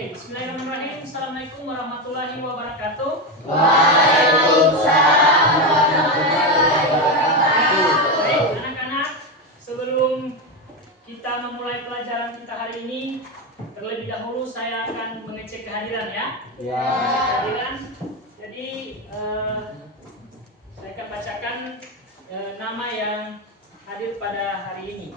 Oke, bismillahirrahmanirrahim. Assalamualaikum warahmatullahi wabarakatuh. Waalaikumsalam warahmatullahi wabarakatuh. Baik, anak-anak, sebelum kita memulai pelajaran kita hari ini, terlebih dahulu saya akan mengecek kehadiran ya. Ya. Mengecek kehadiran. Jadi saya akan bacakan nama yang hadir pada hari ini.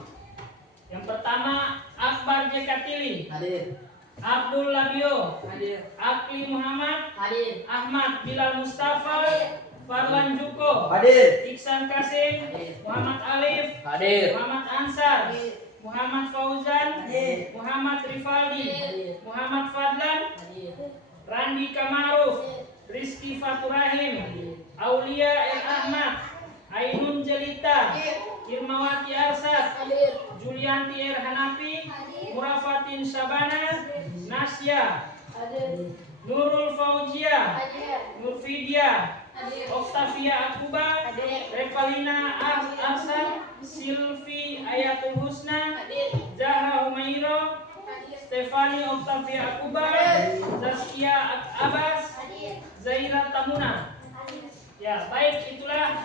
Yang pertama, Akbar J. Katili. Hadir. Abdul Labio. Hadir. Akli Muhammad. Hadir. Ahmad Bilal Mustafa. Farlan Juko. Hadir. Iksan Kasim. Hadir. Muhammad Alif. Hadir. Muhammad Ansar. Hadir. Muhammad Fauzan. Hadir. Muhammad Rifaldi. Hadir. Muhammad Fadlan. Hadir. Randi Kamaruf. Rizky Faturahim. Aulia El Ahmad. Ainun Jelita. Irmawati Arsad. Julianti R. Hanafi. Murafatin Sabana. Nasya. Nurul Fauzia. Nurfidia. Octavia Akuba. Revalina Arsan. Silvi Ayatul Husna. Zahra Humairo. Stefani Octavia Akuba. Zaskia Abbas. Zaira Tamuna. Ya, baik, itulah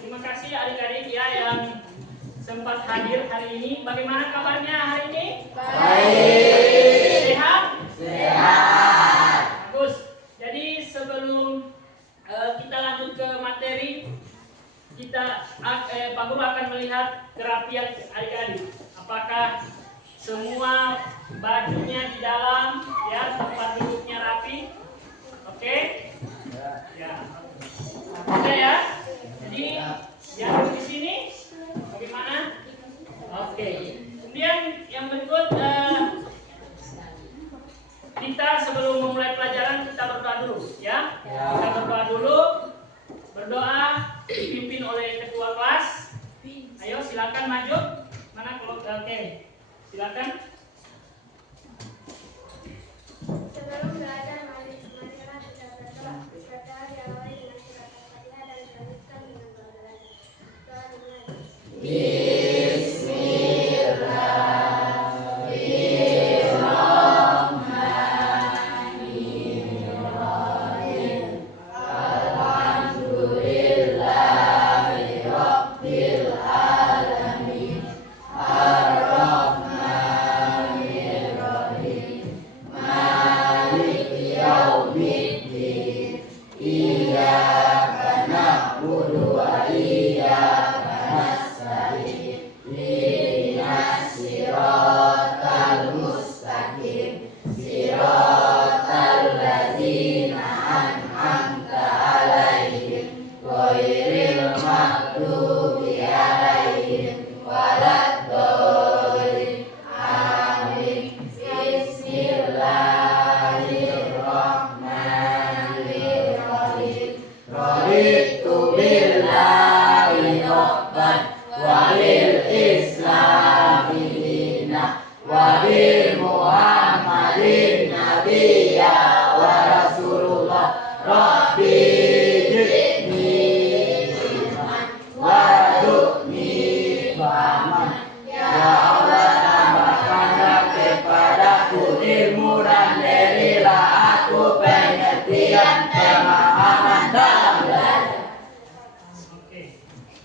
terima kasih adik-adik ya yang sempat hadir hari ini. Bagaimana kabarnya hari ini? Baik. Sehat? Sehat. Bagus. Jadi sebelum kita lanjut ke materi, Pak Guru akan melihat kerapian adik-adik. Apakah semua bajunya di dalam, ya, tempat duduknya rapi? Oke? Ya. Oke ya. Jadi yang di sini bagaimana? Oke. Kemudian yang berikut kita sebelum memulai pelajaran kita berdoa dulu ya. Kita berdoa dulu. Berdoa dipimpin oleh ketua kelas. Ayo silakan maju. Mana kalau oke. Silakan. Sebelum belajar, marilah kita berdoa. Berdoa diawali dengan surat Al-Fatihah dan dilanjutkan dengan doa. Doa dimulai.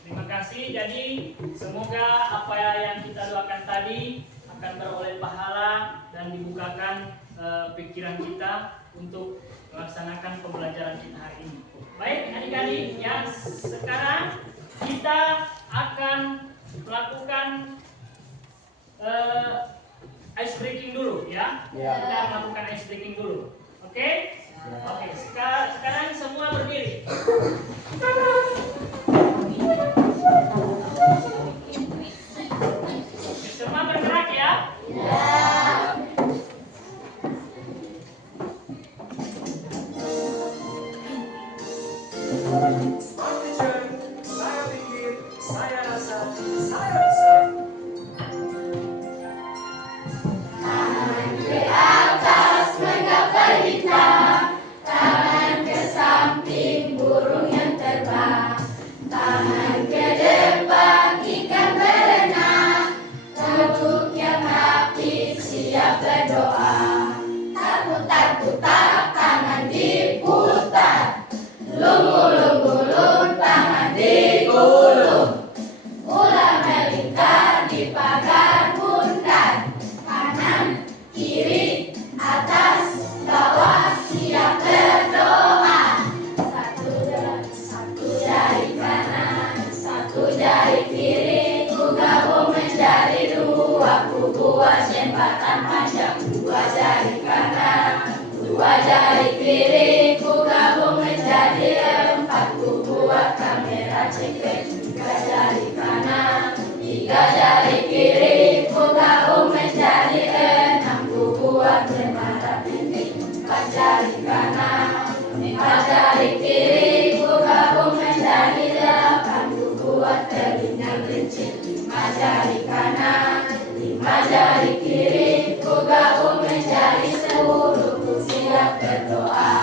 Terima kasih. Jadi semoga apa yang kita doakan tadi akan beroleh pahala dan dibukakan pikiran kita untuk melaksanakan pembelajaran kita hari ini. Baik adik-adik ya, sekarang kita akan melakukan ice breaking dulu ya. Kita melakukan ice breaking dulu. Oke? Oke, sekarang semua berdiri. Semua bergerak ya? Saya pikir, saya rasa, saya bisa. Tangan ke atas menggapai bintang. sulung. Mula melingkar di pagar bundar. Kanan, kiri, atas, bawah, siap berdoa. Satu jari kanan, satu jari kiri, ku gabung menjadi dua, ku buat jembatan panjang. Dua jari kanan, dua jari kiri, ku gabung menjadi empat, ku buat kamera cekek. Tiga jari kanan, tiga jari kiri, ku gabung menjadi enam, ku buat cemara tinggi. Empat jari kanan, empat jari kiri, ku gabung menjadi delapan, ku buat telinga kelinci. Lima jari kanan, lima jari kiri, ku gabung menjadi 10, ku siap berdoa.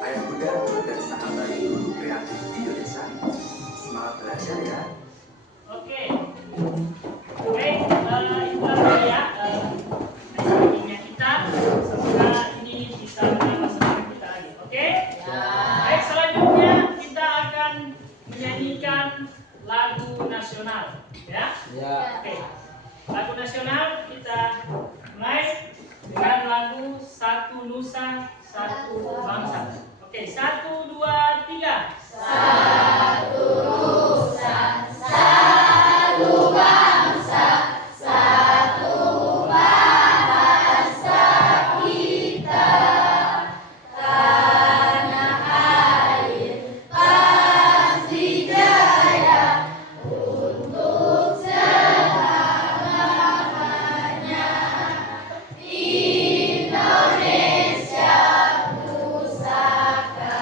Ayah Bunda dan sahabat guru kreatif Indonesia, semangat belajar ya. Oke. Baik, itulah tadi ya meetingnya kita. Semoga ini bisa menambah semangat kita lagi. Oke? Baik, selanjutnya kita akan menyanyikan lagu nasional, ya. Oke. Lagu nasional kita mulai dengan lagu Satu Nusa Satu Bangsa. Oke, 1, 2, 3. Satu nusa, satu bangsa, satu bahasa kita. Tanah air pasti jaya untuk selamanya. Indonesia pusaka,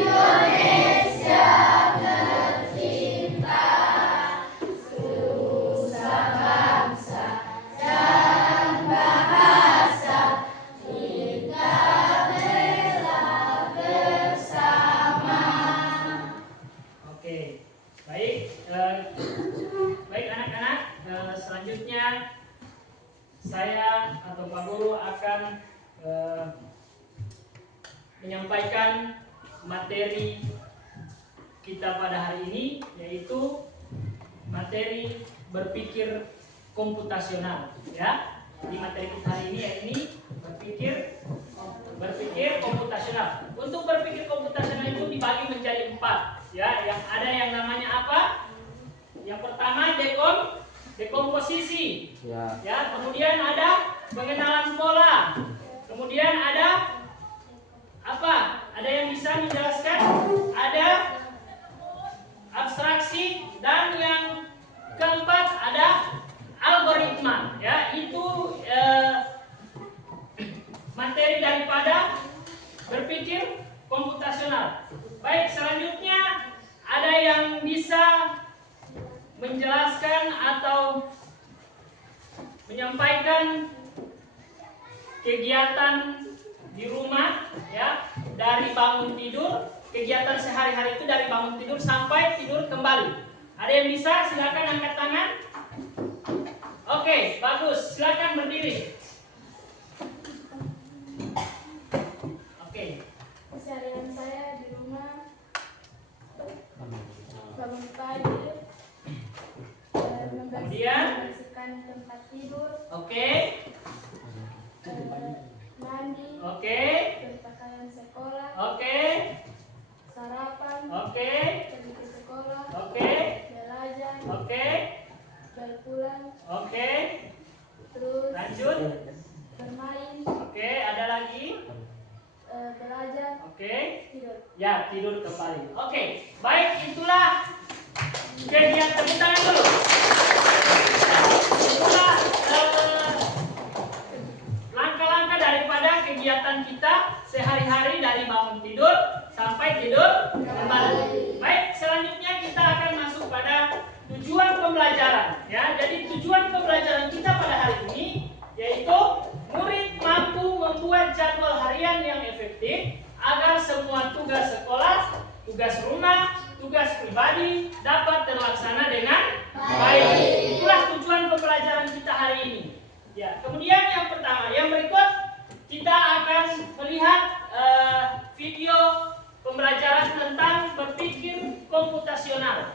Indonesia tercinta, nusa bangsa dan bahasa kita bela bersama. Oke, baik, baik anak-anak. Selanjutnya saya atau Pak Guru akan menyampaikan materi kita pada hari ini, yaitu materi berpikir komputasional. Ya, jadi materi kita hari ini yakni berpikir komputasional. Untuk berpikir komputasional itu dibagi menjadi 4. Ya, yang ada yang namanya apa? Yang pertama dekomposisi. Ya, kemudian ada pengenalan pola. Kemudian ada apa? Ada yang bisa menjelaskan? Ada abstraksi, dan yang keempat ada algoritma. Ya, itu materi daripada berpikir komputasional. Baik, selanjutnya ada yang bisa menjelaskan atau menyampaikan kegiatan di rumah, ya, dari bangun tidur, kegiatan sehari-hari itu dari bangun tidur sampai tidur kembali. Ada yang bisa? Silakan angkat tangan. Oke, bagus. Silakan berdiri. Oke. Keseharian saya di rumah bangun pagi, Kemudian? membersihkan tempat tidur, Oke. mandi, Oke. berpakaian sekolah, Oke. sarapan, Oke. pergi ke sekolah, Oke. belajar, Oke. balik pulang, Oke. terus Lanjut. bermain, Oke, ada lagi? belajar, Oke. tidur. Ya, tidur kembali. Oke, baik, itulah kegiatan. Tepuk tangan dulu. Itulah langkah-langkah daripada kegiatan kita sehari-hari dari bangun tidur sampai tidur kembali. Baik, selanjutnya kita akan masuk pada tujuan pembelajaran. Ya, jadi tujuan pembelajaran kita pada hari ini yaitu murid mampu membuat jadwal harian yang efektif agar semua tugas sekolah, tugas rumah, tugas pribadi dapat terlaksana dengan baik. Itulah tujuan pembelajaran kita hari ini. Ya, kemudian yang pertama, yang berikut kita akan melihat video pembelajaran tentang berpikir komputasional.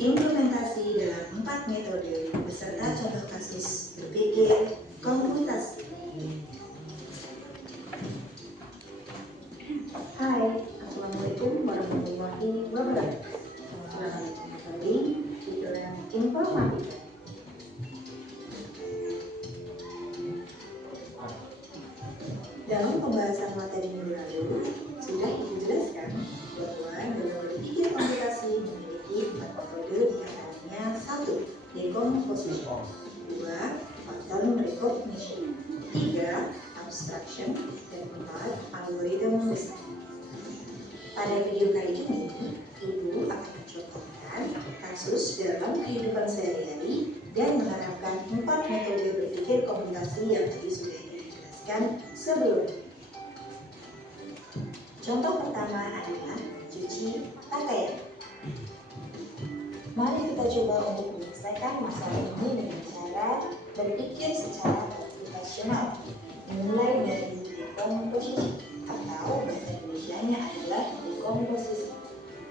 Implementasi dalam 4 metode beserta contoh kasus berpikir komputasi. Hai, Assalamualaikum warahmatullahi wabarakatuh. Selamat kembali di dalam informatika. Dalam pembahasan materi minggu lalu, sudah dijelaskan bahwa dalam berpikir komputasi memiliki 4 metode, diantaranya 1. Decomposition, 2. Pattern recognition, 3. Abstraction, dan 4. Algorithm reasoning. Pada video kali ini, Ibu akan mencontohkan kasus dalam kehidupan sehari-hari dan menerapkan 4 metode berpikir komputasi yang tadi sudah dijelaskan sebelumnya. Contoh pertama adalah cuci pakaian. Mari kita coba untuk menyelesaikan masalah ini dengan cara berpikir secara komputasional, dimulai dari decomposition atau bahasa Indonesianya adalah dekomposisi.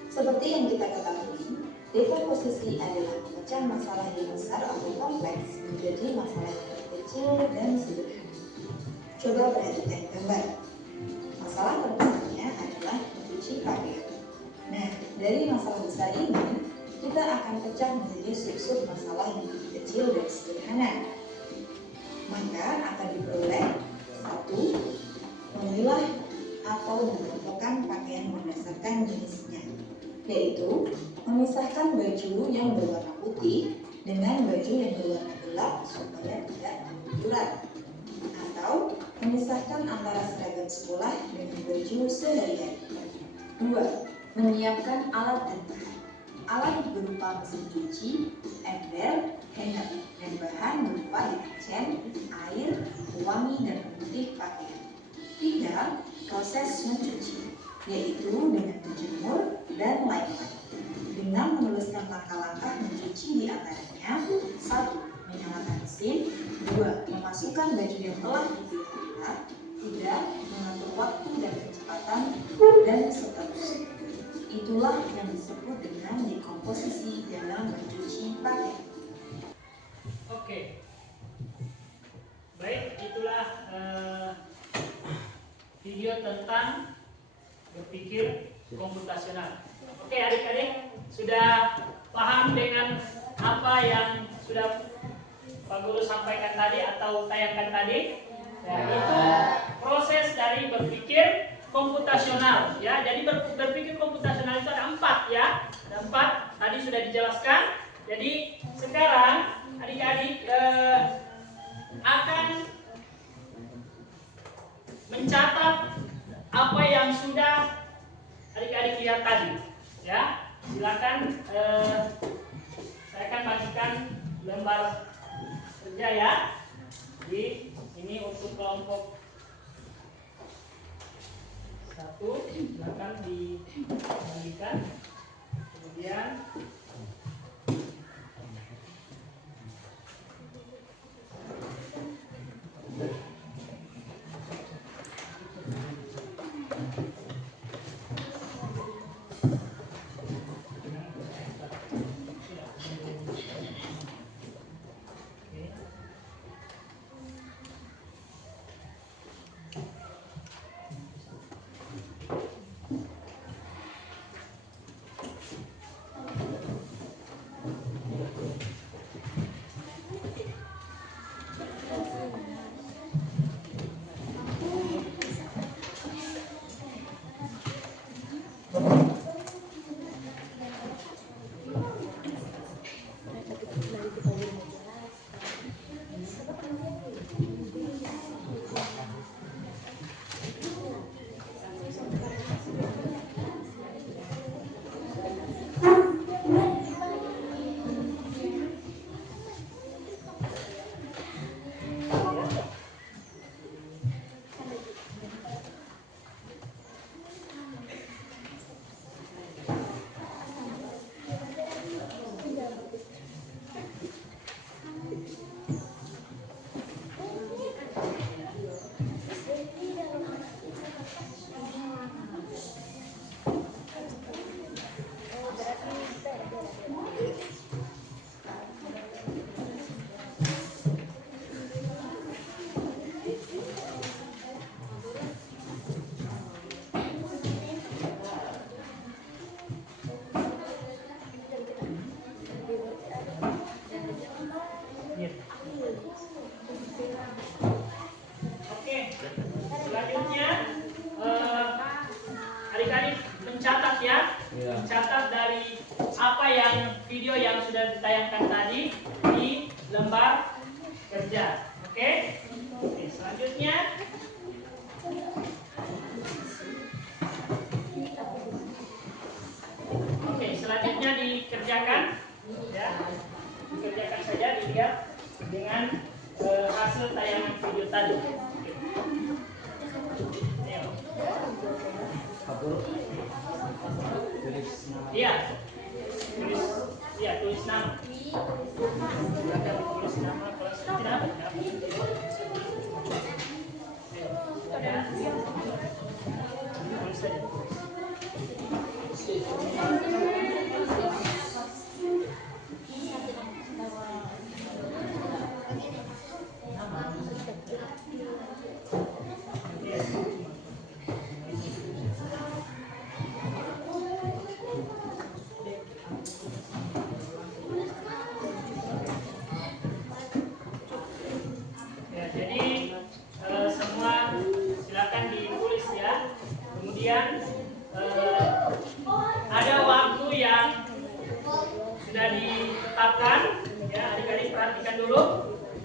Seperti yang kita ketahui, dekomposisi adalah memecah masalah yang besar atau kompleks menjadi masalah yang kecil dan sederhana. Coba perhatikan gambar. Masalah pertamanya adalah mencuci pakaian. Nah, dari masalah besar ini, kita akan pecah menjadi sub-sub masalah yang lebih kecil dan sederhana. Maka akan diperoleh 1. Memilah atau menentukan pakaian berdasarkan jenisnya, yaitu memisahkan baju yang berwarna putih dengan baju yang berwarna gelap supaya tidak benturan, atau memisahkan antara seragam sekolah dengan baju sehari-hari. 2. Menyiapkan alat dan bahan. Alat berupa mesin cuci, ember, hanger, dan bahan berupa deterjen, air, pewangi, dan pemutih pakaian. 3. Proses mencuci, yaitu dengan menjemur dan lain-lain. Dengan menuliskan langkah-langkah mencuci di antaranya: 1. Menyalakan mesin, 2. Memasukkan baju yang telah dipilah-pilah, 3. Mengatur waktu dan kecepatan, dan seterusnya. Itulah yang disebut dengan dekomposisi dalam mencuci pakaian. Oke. Baik, itulah video tentang berpikir komputasional. Oke, adik-adik sudah paham dengan apa yang sudah Pak Guru sampaikan tadi atau tayangkan tadi? Ya, itu proses dari berpikir komputasional, ya. Jadi berpikir komputasional itu ada 4, ya. Ada 4, tadi sudah dijelaskan. Jadi sekarang adik-adik akan mencatat apa yang sudah adik-adik lihat tadi, ya. Silakan, saya akan bagikan lembar kerja, ya. Jadi ini untuk kelompok 1, silakan dibagikan. Kemudian lihat dengan hasil tayangan video tadi. Ayo. Iya. Tulis nama. Silakan tulis nama kelas tidak. Tulis saja. Ya, jadi semua silakan ditulis ya. Kemudian ada waktu yang sudah ditetapkan ya, adik-adik perhatikan dulu.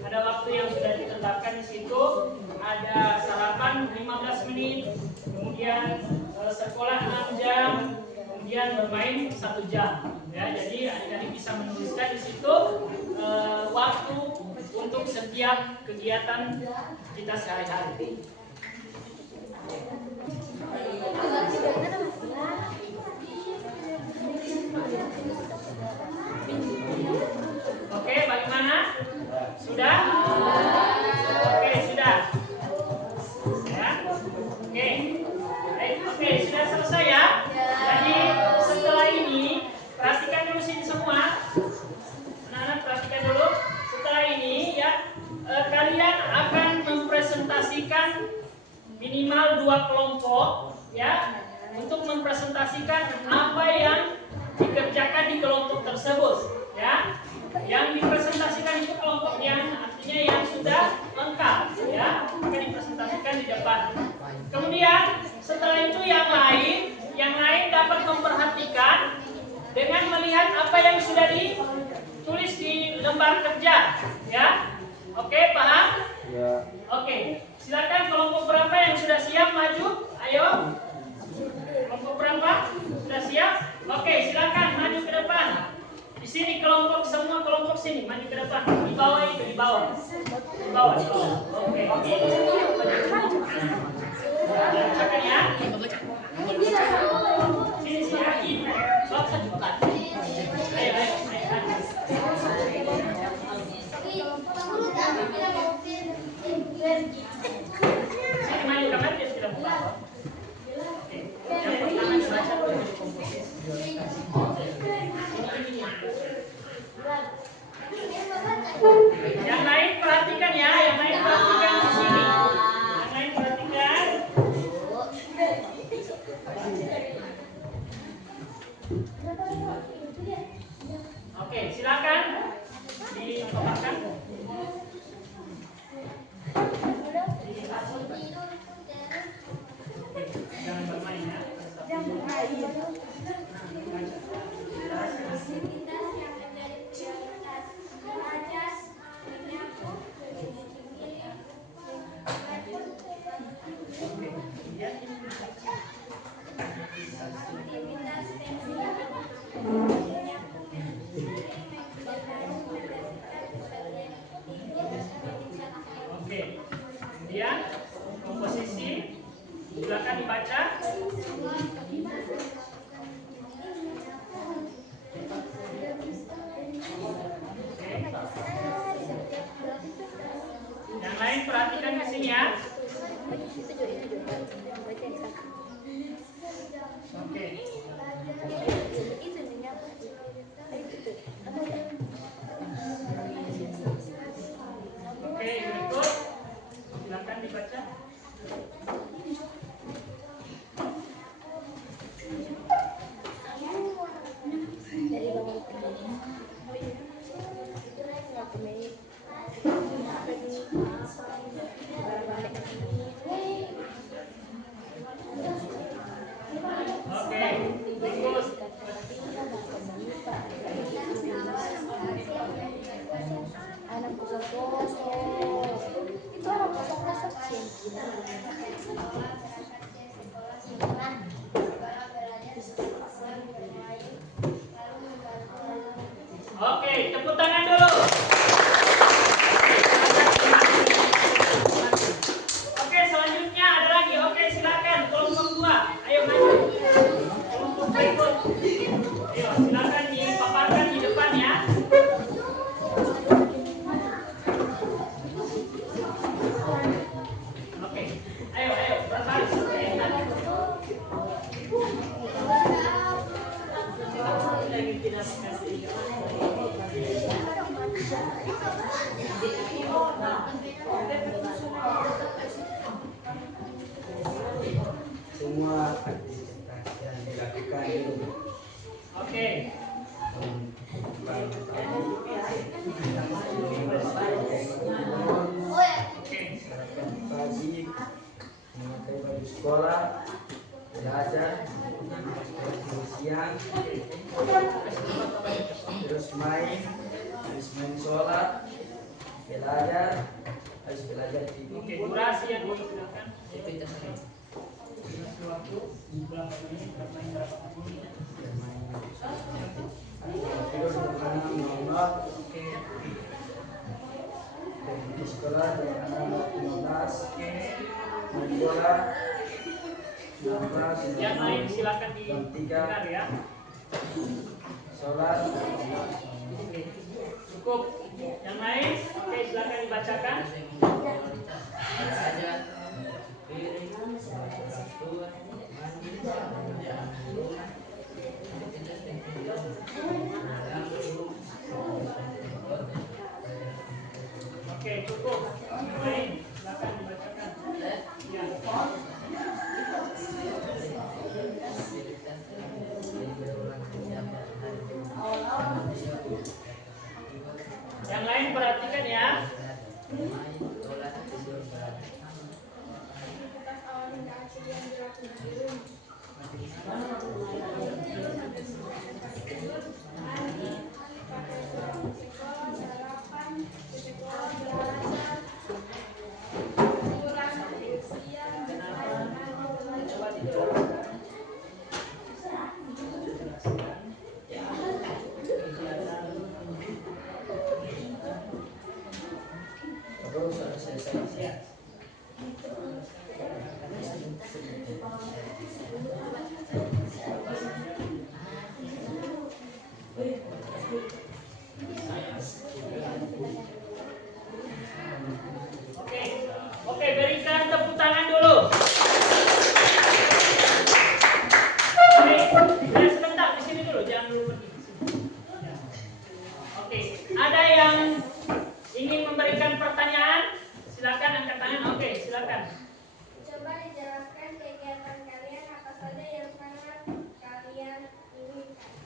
Ada waktu yang sudah ditetapkan di situ. Ada sarapan 15 menit, kemudian sekolah 6 jam, kemudian bermain 1 jam. Ya, jadi adik-adik bisa menuliskan di situ waktu untuk setiap kegiatan kita sehari-hari. Oke, bagaimana? Sudah? Oke, sudah. Ya. Oke. Baik, oke, sudah selesai ya. Jadi setelah ini perhatikan dulu sini semua. Anak-anak perhatikan dulu. Setelah ini ya, kalian akan mempresentasikan minimal 2 kelompok ya, untuk mempresentasikan apa yang dikerjakan di kelompok tersebut ya. Yang dipresentasikan itu kelompok yang artinya yang sudah lengkap ya, akan dipresentasikan di depan. Kemudian setelah itu yang lain dapat memperhatikan dengan melihat apa yang sudah ditulis di lembar kerja ya. Oke, paham? Ya. Oke, silakan kelompok berapa yang sudah siap maju? Ayo. Kelompok berapa? Sudah siap? Oke, silakan maju ke depan. Di sini semua kelompok sini maju ke depan. Di bawah itu, di bawah. Di bawah. Oke. Bacakan ya. Sini. Sok cepat. Ayo. Sini maju kamar dia sudah buka. Oke. Yang pertama dibaca dulu komposisi. Yang lain perhatikan ya, yang lain perhatikan di sini. Yang lain perhatikan. Oke, silakan dipaparkan. Jangan bermain ya. Oke, kemudian komposisi silakan dibaca. Yang lain perhatikan ke sini ya. Oke. Oke, berikut silakan dibaca. Oke, berikut Semua aktivitas yang dilakukan di rumah. Oke. Oke. Pagi memakai baju sekolah, belajar, siang, terus main sholat, belajar, habis belajar tidur. Oke, durasi yang digunakan. Durasi waktu berapa menit, bermain berapa menit. Tidur jam 6.00. Oke. Dan di sekolah jam 6.15. Oke. Main bola 16. Yang lain silakan Jam 3. didengar ya. Sholat. Oke. Cukup. Yang lain, oke silakan dibacakan. Oke, cukup. Yang lain, silakan dibacakan. Ya. Yang lain perhatikan ya. Aktivitas awal hingga akhir yang dilakukan di rumah. Mandi, pakai seragam sekolah, sarapan, ke sekolah, belajar, pulang siang, main, tidur. Terus harus selesai. Oke. Oke, berikan tepuk tangan dulu. Oke, dan sebentar di sini dulu, jangan dulu pergi. Oke, ada yang ingin memberikan pertanyaan? Silakan angkat tangan. Oke, silakan. Coba dijelaskan kegiatan kalian apa saja yang sangat kalian inginkan.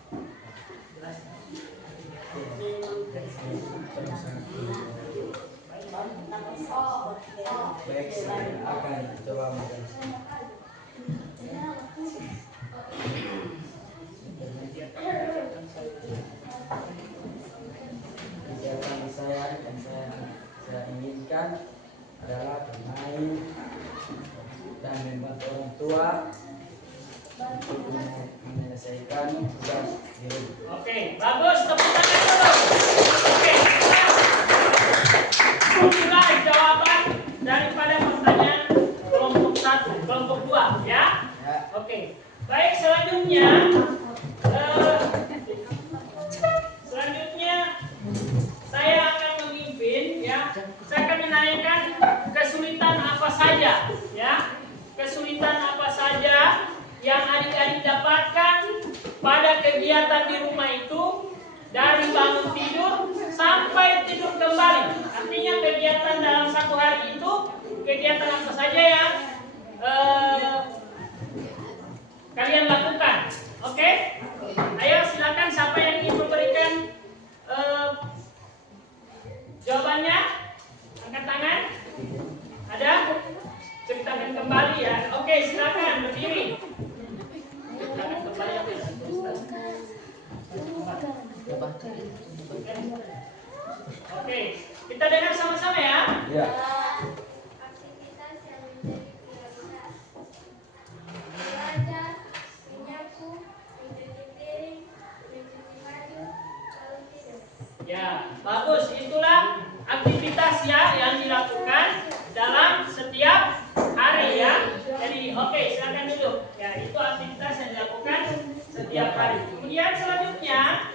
Baik, saya akan coba menjelaskan. Kegiatan saya yang saya inginkan adalah bermain dan membantu orang tua untuk menyelesaikan tugas di rumah. Oke, bagus. Tepuk tangan dulu. Oke, mulai jawaban daripada pertanyaan kelompok 1, kelompok 2 ya. Ya. Oke, baik selanjutnya. Saya akan memimpin ya. Saya akan menanyakan kesulitan apa saja ya. Kesulitan apa saja yang adik-adik dapatkan pada kegiatan di rumah itu dari bangun tidur sampai tidur kembali. Artinya kegiatan dalam satu hari itu kegiatan apa saja yang kalian lakukan. Oke? Ayo silakan siapa yang ingin memberikan jawabannya? Angkat tangan. Ada? Ceritakan kembali ya. Oke, silakan berdiri. Ceritakan kembali apa ya? Oke, kita dengar sama-sama ya. Ya. Aktivitas yang menjadi prioritas. Belajar, menyapu, mencuci piring, mencuci baju, lalu tidur. Ya, bagus. Itulah aktivitas ya yang dilakukan dalam setiap hari ya. Jadi, oke, silakan duduk. Ya, itu aktivitas yang dilakukan setiap hari. Kemudian selanjutnya,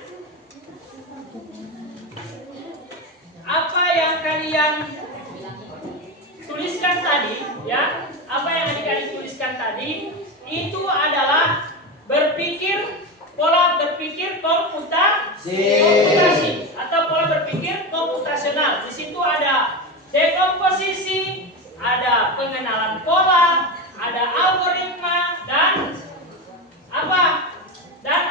apa yang kalian tuliskan tadi, ya? Apa yang adik-adik tuliskan tadi itu adalah pola berpikir komputasi atau pola berpikir komputasional. Di situ ada dekode pengenalan pola, ada algoritma dan apa? Dan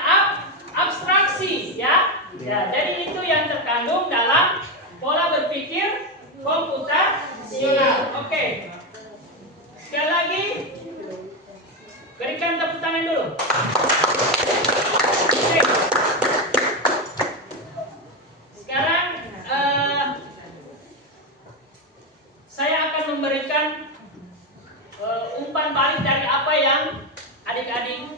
abstraksi ya. Ya, jadi itu yang terkandung dalam pola berpikir komputasional. Oke. Sekali lagi berikan tepuk tangan dulu. Oke. Sekarang saya akan memberikan umpan balik dari apa yang adik-adik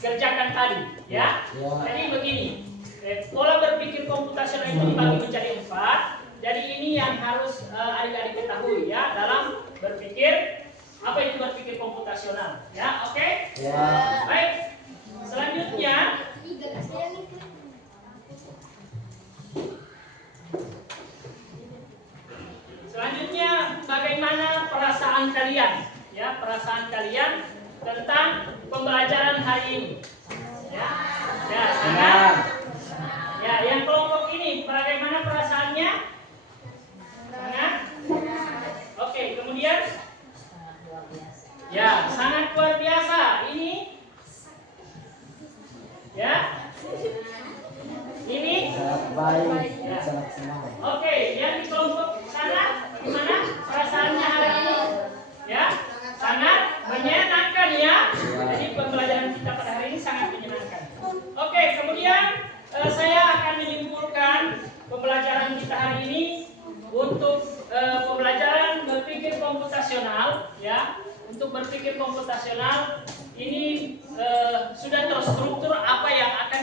kerjakan tadi, ya. Jadi begini, pola berpikir komputasional itu dibagi menjadi 4. Jadi ini yang harus adik-adik ketahui ya dalam berpikir apa itu berpikir komputasional, ya. Oke? Ya. Baik. Selanjutnya bagaimana perasaan kalian? Ya, perasaan kalian tentang pembelajaran hari ini. Ya. Ya, sangat. Ya, yang kelompok ini bagaimana perasaannya? Sangat. Oke, kemudian ya, sangat luar biasa. Ini ya. Ini Sangat baik, ya. sangat senang. Oke, yang di kelompok sana bagaimana perasaannya hari ini? Ya, sangat menyenangkan ya. Jadi pembelajaran kita pada hari ini sangat menyenangkan. Oke, kemudian saya akan menyimpulkan pembelajaran kita hari ini untuk pembelajaran berpikir komputasional ya. Untuk berpikir komputasional ini sudah terstruktur apa yang akan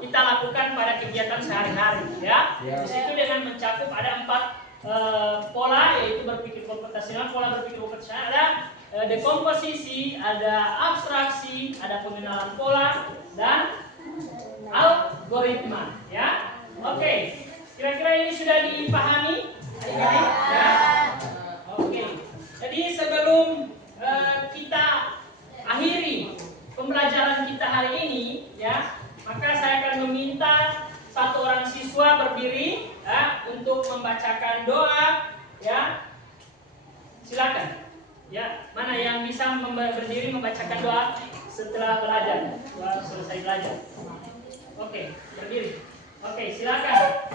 kita lakukan pada kegiatan sehari-hari ya. Ya. Di situ dengan mencakup ada 4 pola, yaitu berpikir komputasional. Pola berpikir komputasional ada dekomposisi, ada abstraksi, ada pengenalan pola dan algoritma ya. Oke, kira-kira ini sudah dipahami adik-adik ya. Oke, jadi sebelum kita akhiri pembelajaran kita hari ini ya, maka saya akan meminta satu orang siswa berdiri ya, untuk membacakan doa ya. Silakan ya, mana yang bisa berdiri membacakan doa setelah belajar, setelah selesai belajar. Oke, berdiri. Oke, silakan.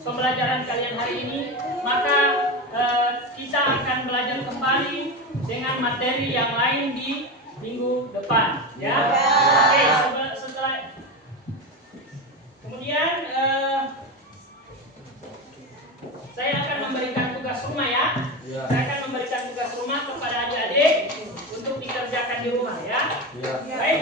Pembelajaran kalian hari ini, maka kita akan belajar kembali dengan materi yang lain di minggu depan, ya. Oke, setelah kemudian saya akan memberikan tugas rumah ya. Saya akan memberikan tugas rumah kepada adik-adik untuk dikerjakan di rumah ya. Baik.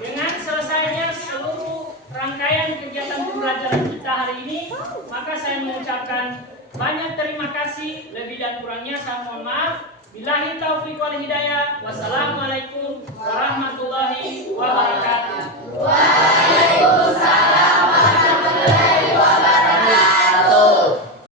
Dengan selesainya seluruh rangkaian kegiatan pembelajaran kita hari ini, maka saya mengucapkan banyak terima kasih. Lebih dan kurangnya saya mohon maaf. Billahi taufiq wal hidayah. Wassalamualaikum warahmatullahi wabarakatuh. Waalaikumsalam.